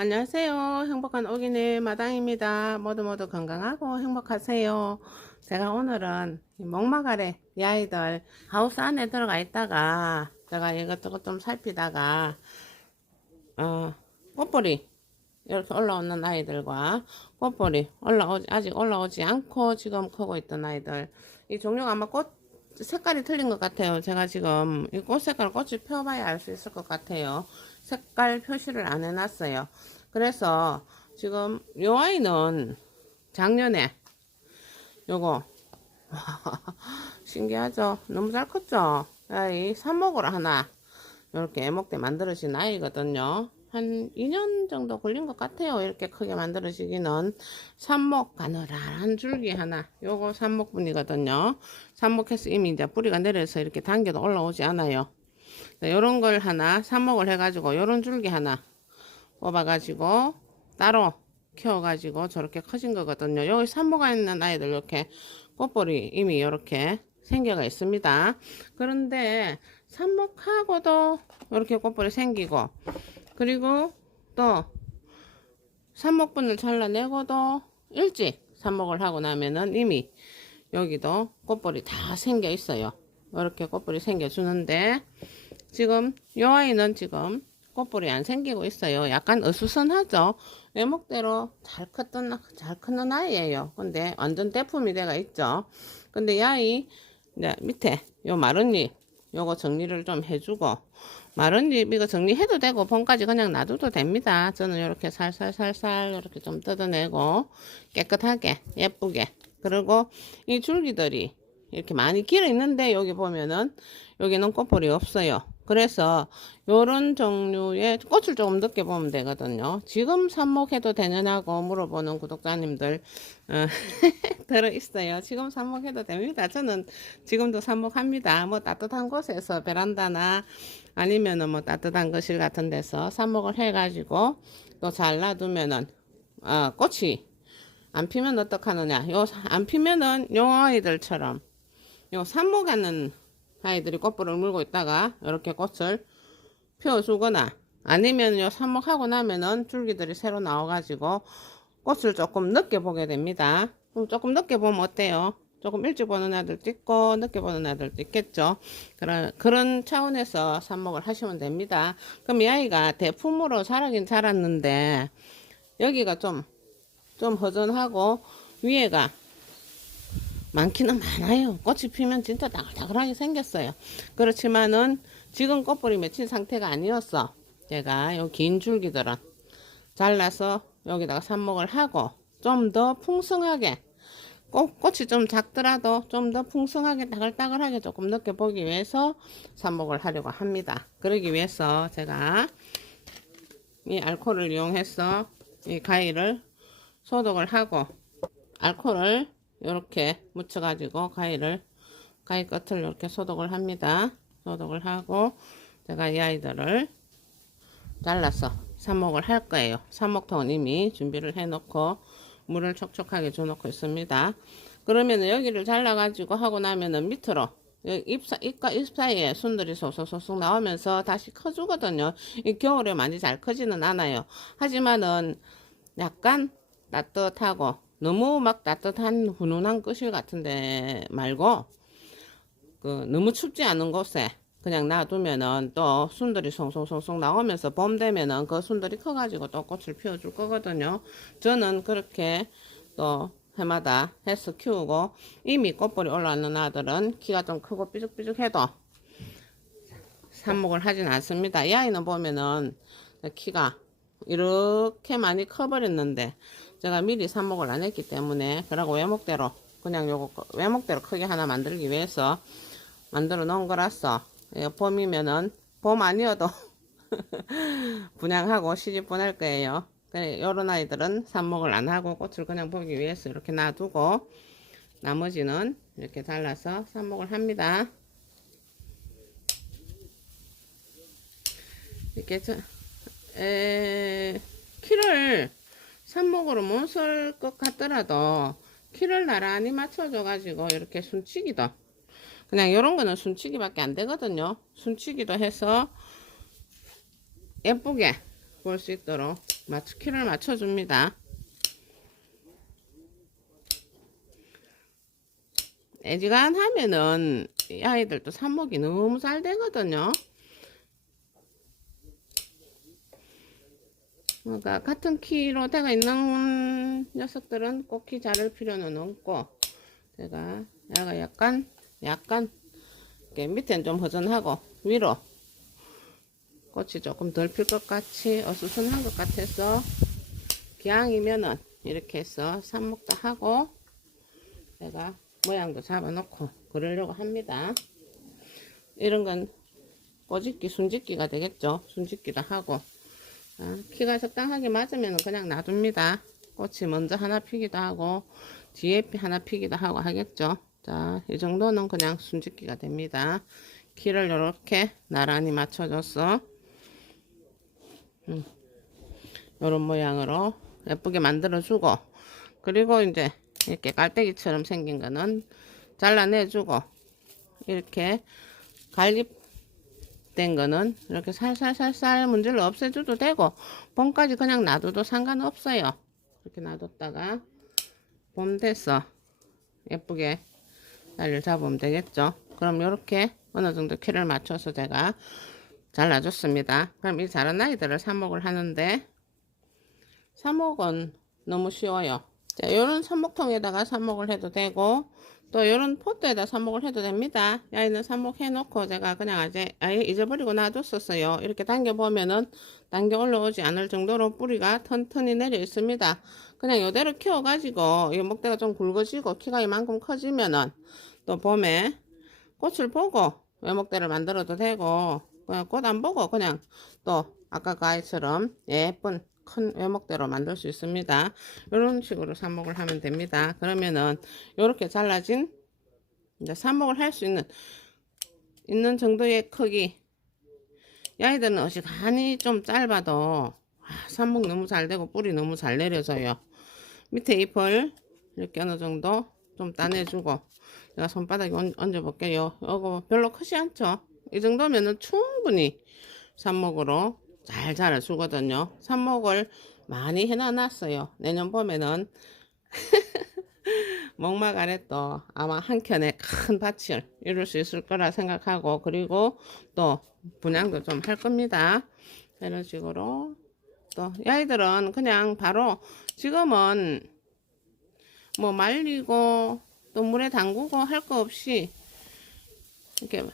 안녕하세요. 행복한 오기네 마당입니다. 모두 건강하고 행복하세요. 제가 오늘은 이 목마가래 이 아이들 하우스 안에 들어가 있다가 제가 이것저것 좀 살피다가 꽃볼이 이렇게 올라오는 아이들과 꽃볼이 아직 올라오지 않고 지금 크고 있던 아이들, 이 종류가 아마 꽃 색깔이 틀린 것 같아요. 제가 지금 이 꽃 색깔 꽃을 펴봐야 알 수 있을 것 같아요. 색깔 표시를 안 해놨어요. 그래서 지금 요 아이는 작년에 요거 신기하죠? 너무 잘 컸죠? 아이 삽목으로 하나 이렇게 애목대 만들어진 아이거든요. 한 2년 정도 걸린 것 같아요. 이렇게 크게 만들어지기는. 삽목 가느란 줄기 하나, 요거 삽목분이거든요. 삽목해서 이미 이제 뿌리가 내려서 이렇게 당겨도 올라오지 않아요. 요런 걸 하나 삽목을 해가지고 요런 줄기 하나 뽑아가지고 따로 키워가지고 저렇게 커진 거거든요. 여기 삽목에 있는 아이들 이렇게 꽃볼이 이미 이렇게 생겨가 있습니다. 그런데 삽목하고도 이렇게 꽃볼이 생기고, 그리고 또 삽목분을 잘라내고도 일찍 삽목을 하고 나면은 이미 여기도 꽃볼이 다 생겨 있어요. 이렇게 꽃볼이 생겨 주는데 지금 이 아이는 지금 꽃볼이 안 생기고 있어요. 약간 어수선하죠. 외목대로 잘 크는 아이예요. 근데 완전 대품이 돼가 있죠. 근데 이 아이 이제 밑에 요 마른 잎 요거 정리를 좀 해주고, 마른 잎 이거 정리해도 되고 봄까지 그냥 놔둬도 됩니다. 저는 이렇게 살살살살 이렇게 좀 뜯어내고 깨끗하게 예쁘게. 그리고 이 줄기들이 이렇게 많이 길어 있는데 여기 보면은 여기는 꽃볼이 없어요. 그래서 요런 종류의 꽃을 조금 늦게 보면 되거든요. 지금 삽목해도 되느냐고 물어보는 구독자님들 들어있어요. 지금 삽목해도 됩니다. 저는 지금도 삽목합니다. 뭐 따뜻한 곳에서 베란다나 아니면은 뭐 따뜻한 거실 같은 데서 삽목을 해가지고 또 잘 놔두면은 꽃이 안 피면 어떡하느냐. 요 안 피면은 요 아이들처럼 요 삽목하는 아이들이 꽃볼을 물고 있다가 이렇게 꽃을 피워주거나, 아니면 요 삽목하고 나면은 줄기들이 새로 나와가지고 꽃을 조금 늦게 보게 됩니다. 그럼 조금 늦게 보면 어때요? 조금 일찍 보는 애들도 있고 늦게 보는 애들도 있겠죠. 그런 차원에서 삽목을 하시면 됩니다. 그럼 이 아이가 대품으로 자라긴 자랐는데 여기가 좀 허전하고 위에가 많기는 많아요. 꽃이 피면 진짜 다글다글하게 생겼어요. 그렇지만은 지금 꽃볼이 맺힌 상태가 아니었어. 제가 요 긴 줄기들은 잘라서 여기다가 삽목을 하고 좀 더 풍성하게, 꽃이 좀 작더라도 좀 더 풍성하게 다글다글하게 조금 늦게 보기 위해서 삽목을 하려고 합니다. 그러기 위해서 제가 이 알코올을 이용해서 이 가위를 소독을 하고, 알코올을 이렇게 묻혀가지고 가위 끝을 이렇게 소독을 합니다. 소독을 하고 제가 이 아이들을 잘라서 삽목을 할 거예요. 삽목통은 이미 준비를 해 놓고 물을 촉촉하게 줘 놓고 있습니다. 그러면 여기를 잘라 가지고 하고 나면은 밑으로 잎과 잎 사이에 순들이 솟소솟 나오면서 다시 커주거든요. 이 겨울에 많이 잘 크지는 않아요. 하지만은 약간 따뜻하고 너무 막 따뜻한 훈훈한 거실 같은데 말고 너무 춥지 않은 곳에 그냥 놔두면은 또 순들이 송송송송 나오면서 봄 되면은 그 순들이 커가지고 또 꽃을 피워줄 거거든요. 저는 그렇게 또 해마다 해서 키우고, 이미 꽃볼이 올라오는 아들은 키가 좀 크고 삐죽삐죽해도 삽목을 하진 않습니다. 이 아이는 보면은 키가 이렇게 많이 커버렸는데 제가 미리 삽목을 안 했기 때문에, 그러고 외목대로 그냥 요거 외목대로 크게 하나 만들기 위해서 만들어 놓은 거라서, 봄이면은 봄 아니어도 분양하고 시집 보낼 거예요. 요런 아이들은 삽목을 안 하고 꽃을 그냥 보기 위해서 이렇게 놔두고 나머지는 이렇게 잘라서 삽목을 합니다. 이렇게 키를 삽목으로 못 쓸 것 같더라도 키를 나란히 맞춰줘 가지고 이렇게 순치기도, 그냥 이런 거는 순치기밖에 안 되거든요. 순치기도 해서 예쁘게 볼 수 있도록 키를 맞춰줍니다. 애지간하면은 이 아이들도 삽목이 너무 잘 되거든요. 그러니까 같은 키로 되어 있는 녀석들은 꼭 키 자를 필요는 없고, 제가 얘가 약간 이렇게 밑에는 좀 허전하고 위로 꽃이 조금 덜 필 것 같이 어수선한 것 같아서 기왕이면은 이렇게 해서 삽목도 하고 제가 모양도 잡아놓고 그러려고 합니다. 이런 건 꼬집기, 순짓기가 되겠죠. 순짓기도 하고. 키가 적당하게 맞으면 그냥 놔둡니다. 꽃이 먼저 하나 피기도 하고 뒤에 하나 피기도 하고 하겠죠. 자, 이 정도는 그냥 순짓기가 됩니다. 키를 이렇게 나란히 맞춰줘서 이런 모양으로 예쁘게 만들어주고, 그리고 이제 이렇게 깔때기처럼 생긴 거는 잘라내주고, 이렇게 갈립된 거는 이렇게 살살살살 문질러 없애줘도 되고, 봄까지 그냥 놔둬도 상관없어요. 이렇게 놔뒀다가 봄 돼서 예쁘게 자리를 잡으면 되겠죠. 그럼 이렇게 어느 정도 키를 맞춰서 제가 잘라줬습니다. 그럼 이 자란 아이들을 삽목을 하는데, 삽목은 너무 쉬워요. 자, 이런 삽목통에다가 삽목을 해도 되고, 또 이런 포트에다 삽목을 해도 됩니다. 야이는 삽목 해놓고 제가 그냥 아예 잊어버리고 놔뒀었어요. 이렇게 당겨보면은 당겨 올라오지 않을 정도로 뿌리가 튼튼히 내려 있습니다. 그냥 이대로 키워가지고 이 목대가 좀 굵어지고 키가 이만큼 커지면은 또 봄에 꽃을 보고 외목대를 만들어도 되고, 그냥 꽃 안 보고 그냥 또 아까 그 아이처럼 예쁜 큰 외목대로 만들 수 있습니다. 이런 식으로 삽목을 하면 됩니다. 그러면은 이렇게 잘라진 이제 삽목을 할 수 있는 정도의 크기. 이 아이들은 어지간히 좀 짧아도 삽목 너무 잘 되고 뿌리 너무 잘 내려져요. 밑에 잎을 이렇게 어느 정도 좀 따내주고, 제가 손바닥에 얹어 볼게요. 이거 별로 크지 않죠? 이 정도면은 충분히 삽목으로 잘 자라주거든요. 삽목을 많이 해놔놨어요. 내년 봄에는 먹막 아래도 아마 한 켠에 큰 밭을 이룰 수 있을 거라 생각하고, 그리고 또 분양도 좀 할 겁니다. 이런 식으로 또 이 아이들은 그냥 바로 지금은 뭐 말리고 또 물에 담그고 할 거 없이 이렇게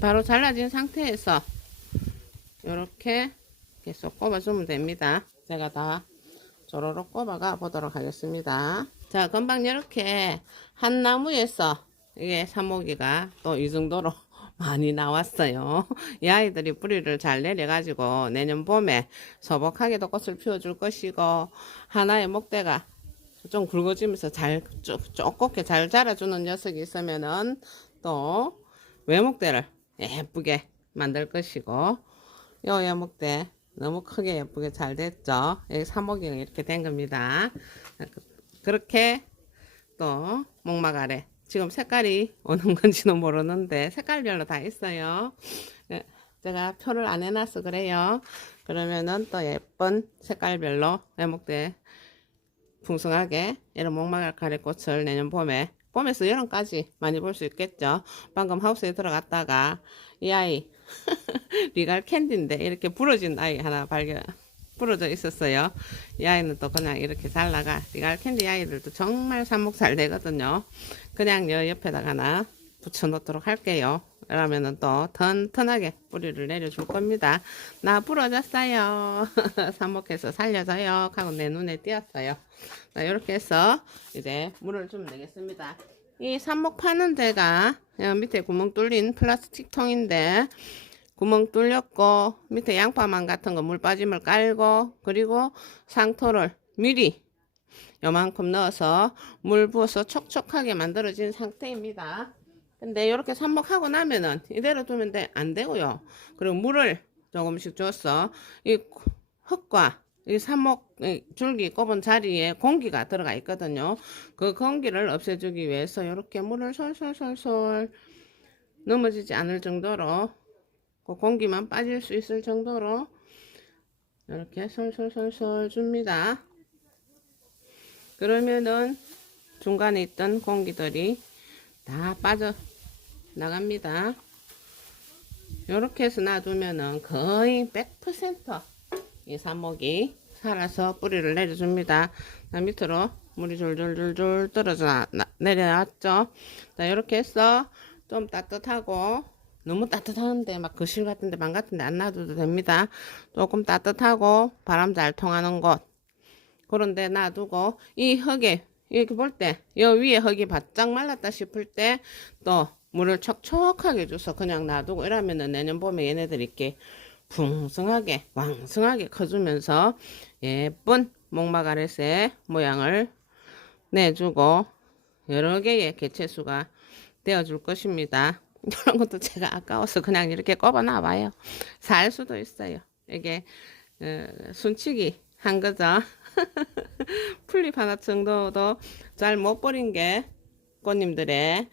바로 잘라진 상태에서 이렇게 계속 꼽아주면 됩니다. 제가 다 조로록 꼽아가 보도록 하겠습니다. 자, 금방 이렇게 한 나무에서 이게 삽목이가 또 이 정도로 많이 나왔어요. 이 아이들이 뿌리를 잘 내려가지고 내년 봄에 소복하게도 꽃을 피워줄 것이고, 하나의 목대가 좀 굵어지면서 쪼껍게 잘 자라주는 녀석이 있으면은 또 외목대를 예쁘게 만들 것이고, 요 외목대 너무 크게 예쁘게 잘 됐죠. 여기 삽목이 이렇게 된 겁니다. 그렇게 또 목막 아래 지금 색깔이 어느 건지는 모르는데 색깔별로 다 있어요. 제가 표를 안 해놔서 그래요. 그러면은 또 예쁜 색깔별로 외목대 풍성하게 이런 목막 아래 꽃을 내년 봄에서 여름까지 많이 볼 수 있겠죠. 방금 하우스에 들어갔다가 이 아이 리갈 캔디인데 이렇게 부러진 아이 하나 부러져 있었어요. 이 아이는 또 그냥 이렇게 잘 나가. 리갈 캔디 아이들도 정말 삽목 잘 되거든요. 그냥 여 옆에다가 하나 붙여 놓도록 할게요. 그러면은 또 튼튼하게 뿌리를 내려줄 겁니다. 나 부러졌어요. 삽목해서 살려줘요 하고 내 눈에 띄었어요. 자, 이렇게 해서 이제 물을 주면 되겠습니다. 이 삽목 파는 데가 밑에 구멍 뚫린 플라스틱 통인데, 구멍 뚫렸고 밑에 양파망 같은 거 물 빠짐을 깔고, 그리고 상토를 미리 요만큼 넣어서 물 부어서 촉촉하게 만들어진 상태입니다. 근데 이렇게 삽목하고 나면은 이대로 두면 안 되고요. 그리고 물을 조금씩 줘서 이 흙과 이 삽목 줄기 꼽은 자리에 공기가 들어가 있거든요. 그 공기를 없애주기 위해서 이렇게 물을 솔솔솔솔 넘어지지 않을 정도로, 그 공기만 빠질 수 있을 정도로 이렇게 솔솔솔솔 줍니다. 그러면은 중간에 있던 공기들이 다 빠져 나갑니다. 이렇게 해서 놔두면은 거의 100%이 삽목이 살아서 뿌리를 내려줍니다. 밑으로 물이 졸졸졸졸 떨어져 내려왔죠. 자, 이렇게 해서 좀 따뜻하고, 너무 따뜻한데 막 거실 같은데 방 같은데 안 놔둬도 됩니다. 조금 따뜻하고 바람 잘 통하는 곳, 그런데 놔두고, 이 흙에 이렇게 볼 때 이 위에 흙이 바짝 말랐다 싶을 때 또 물을 촉촉하게 줘서 그냥 놔두고 이러면은 내년 봄에 얘네들이 이렇게 풍성하게 왕성하게 커주면서 예쁜 목마가렛의 모양을 내주고 여러 개의 개체수가 되어줄 것입니다. 이런 것도 제가 아까워서 그냥 이렇게 꼽아 놔봐요. 살 수도 있어요. 이게 순치기 한 거죠. 풀잎 하나 정도도 잘 못 버린 게 꽃님들의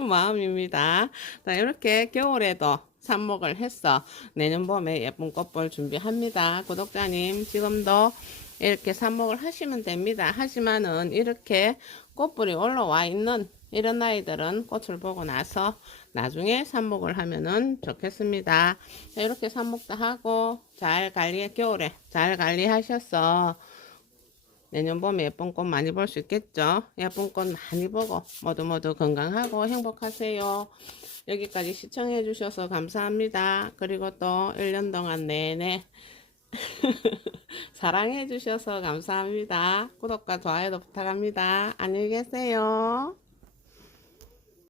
마음입니다. 자, 이렇게 겨울에도 삽목을 해서 내년 봄에 예쁜 꽃볼 준비합니다. 구독자님, 지금도 이렇게 삽목을 하시면 됩니다. 하지만은 이렇게 꽃볼이 올라와 있는 이런 아이들은 꽃을 보고 나서 나중에 삽목을 하면은 좋겠습니다. 자, 이렇게 삽목도 하고 잘 겨울에 잘 관리하셔서 내년 봄에 예쁜 꽃 많이 볼 수 있겠죠. 예쁜 꽃 많이 보고 모두 건강하고 행복하세요. 여기까지 시청해 주셔서 감사합니다. 그리고 또 1년 동안 내내 사랑해 주셔서 감사합니다. 구독과 좋아요도 부탁합니다. 안녕히 계세요.